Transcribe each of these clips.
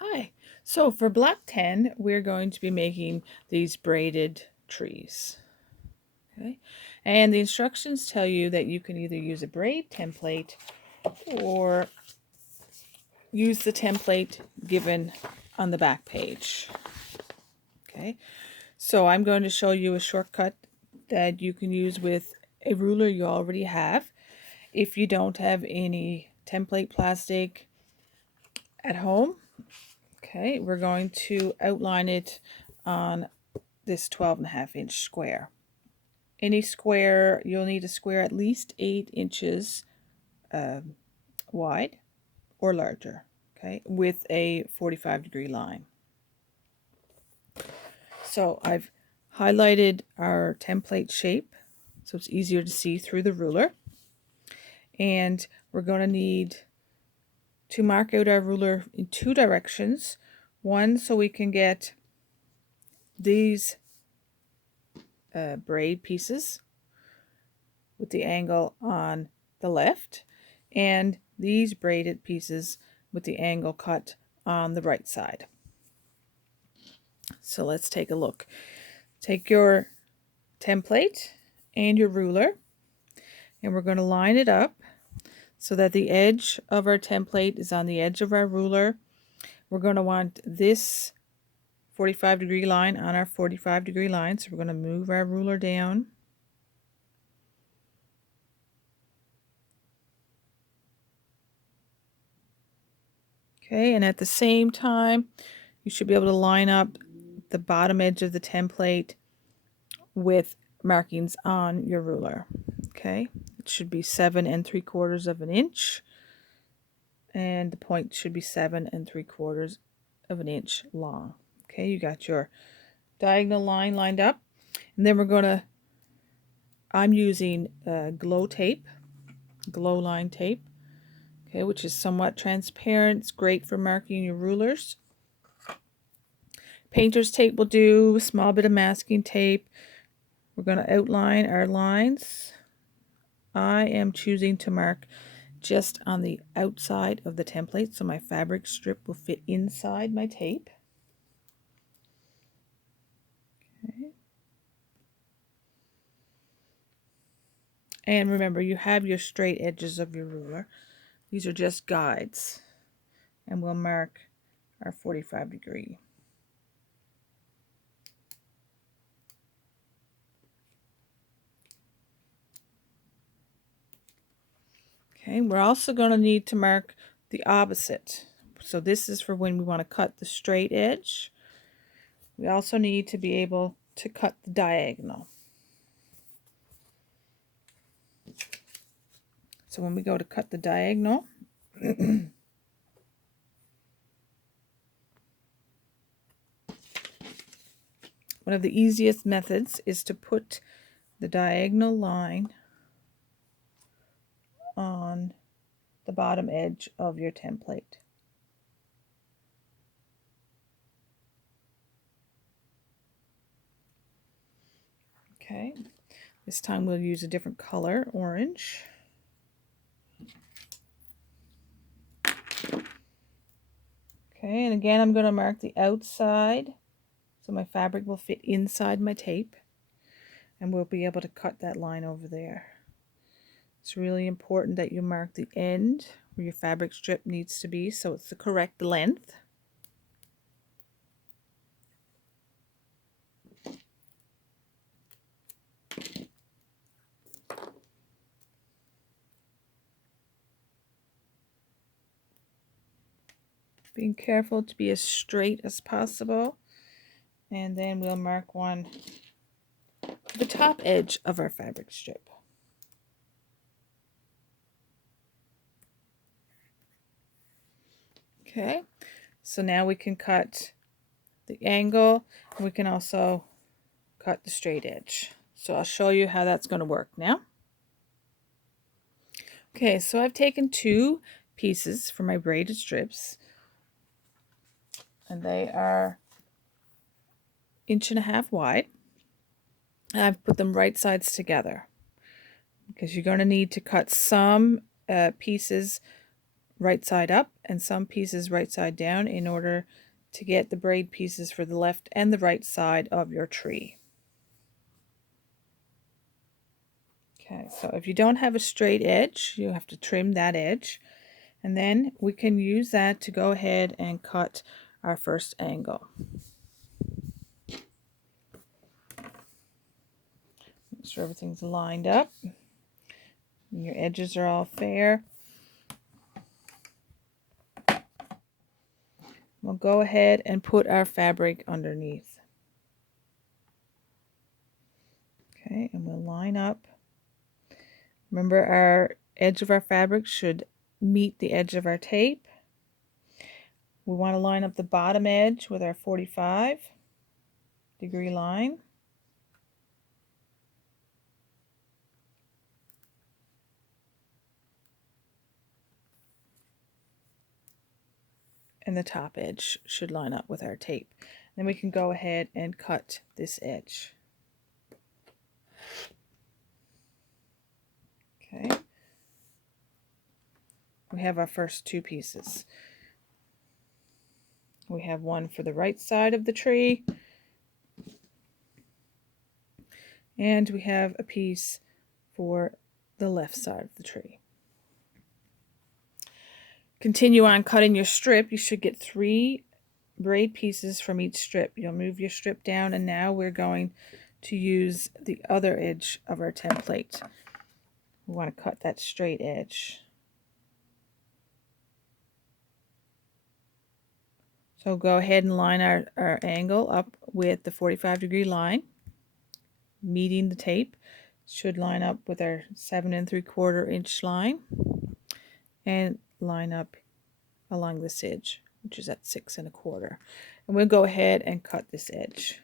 Hi. So for block 10, we're going to be making these braided trees. Okay. And the instructions tell you that you can either use a braid template or use the template given on the back page. Okay. So I'm going to show you a shortcut that you can use with a ruler you already have. If you don't have any template plastic at home, okay, we're going to outline it on this 12.5-inch square. Any square, you'll need a square at least 8 inches wide or larger, okay, with a 45-degree line. So I've highlighted our template shape so it's easier to see through the ruler. And we're going to need to mark out our ruler in 2 directions. One, so we can get these braid pieces with the angle on the left, and these braided pieces with the angle cut on the right side. So let's take a look. Take your template and your ruler, and we're going to line it up so that the edge of our template is on the edge of our ruler. We're going to want this 45-degree line on our 45-degree line, so we're going to move our ruler down. Okay, and at the same time, you should be able to line up the bottom edge of the template with markings on your ruler. Okay, it should be 7 3/4 of an inch, and the point should be 7 3/4 of an inch long. Okay, you got your diagonal line lined up, and then I'm using glow tape, glow line tape, okay, which is somewhat transparent. It's great for marking your rulers. Painter's tape will do, a small bit of masking tape. We're going to outline our lines. I am choosing to mark just on the outside of the template, so my fabric strip will fit inside my tape. Okay. And remember, you have your straight edges of your ruler. These are just guides, and we'll mark our 45-degree. Okay, we're also going to need to mark the opposite. So this is for when we want to cut the straight edge. We also need to be able to cut the diagonal. So when we go to cut the diagonal, one of the easiest methods is to put the diagonal line on the bottom edge of your template. Okay, this time we'll use a different color, orange. Okay, and again I'm going to mark the outside so my fabric will fit inside my tape, and we'll be able to cut that line over there. It's really important that you mark the end where your fabric strip needs to be so it's the correct length. Being careful to be as straight as possible. And then we'll mark one to the top edge of our fabric strip. Okay, so now we can cut the angle, and we can also cut the straight edge. So I'll show you how that's going to work now. Okay, so I've taken 2 pieces for my braided strips, and they are 1.5 inches wide. And I've put them right sides together because you're going to need to cut some pieces right side up and some pieces right side down in order to get the braid pieces for the left and the right side of your tree. Okay, so if you don't have a straight edge, you have to trim that edge, and then we can use that to go ahead and cut our first angle. Make sure everything's lined up and your edges are all fair. We'll go ahead and put our fabric underneath. Okay, and we'll line up. Remember, our edge of our fabric should meet the edge of our tape. We want to line up the bottom edge with our 45-degree line. And the top edge should line up with our tape. Then we can go ahead and cut this edge. Okay. We have our first two pieces. We have one for the right side of the tree, and we have a piece for the left side of the tree. Continue on cutting your strip. You should get 3 braid pieces from each strip. You'll move your strip down, and now we're going to use the other edge of our template. We want to cut that straight edge. So go ahead and line our angle up with the 45-degree line, meeting the tape. Should line up with our 7 3/4 inch line, and line up along this edge, which is at 6 1/4. And we'll go ahead and cut this edge.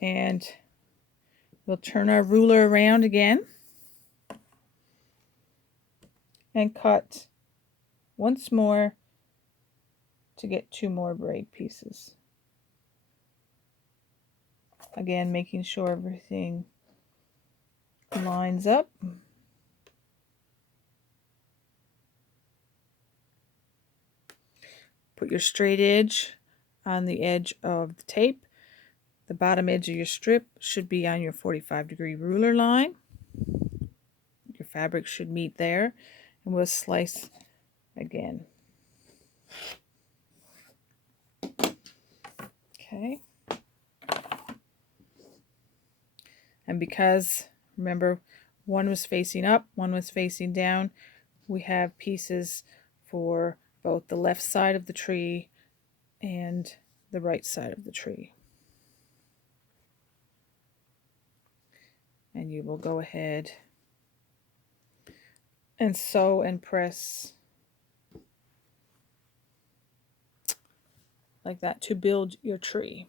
And we'll turn our ruler around again and cut once more to get 2 more braid pieces. Again, making sure everything lines up. Put your straight edge on the edge of the tape. The bottom edge of your strip should be on your 45-degree ruler line. Your fabric should meet there, and we'll slice again. Okay. And because, remember, one was facing up, one was facing down, we have pieces for both the left side of the tree and the right side of the tree. And you will go ahead and sew and press like that to build your tree.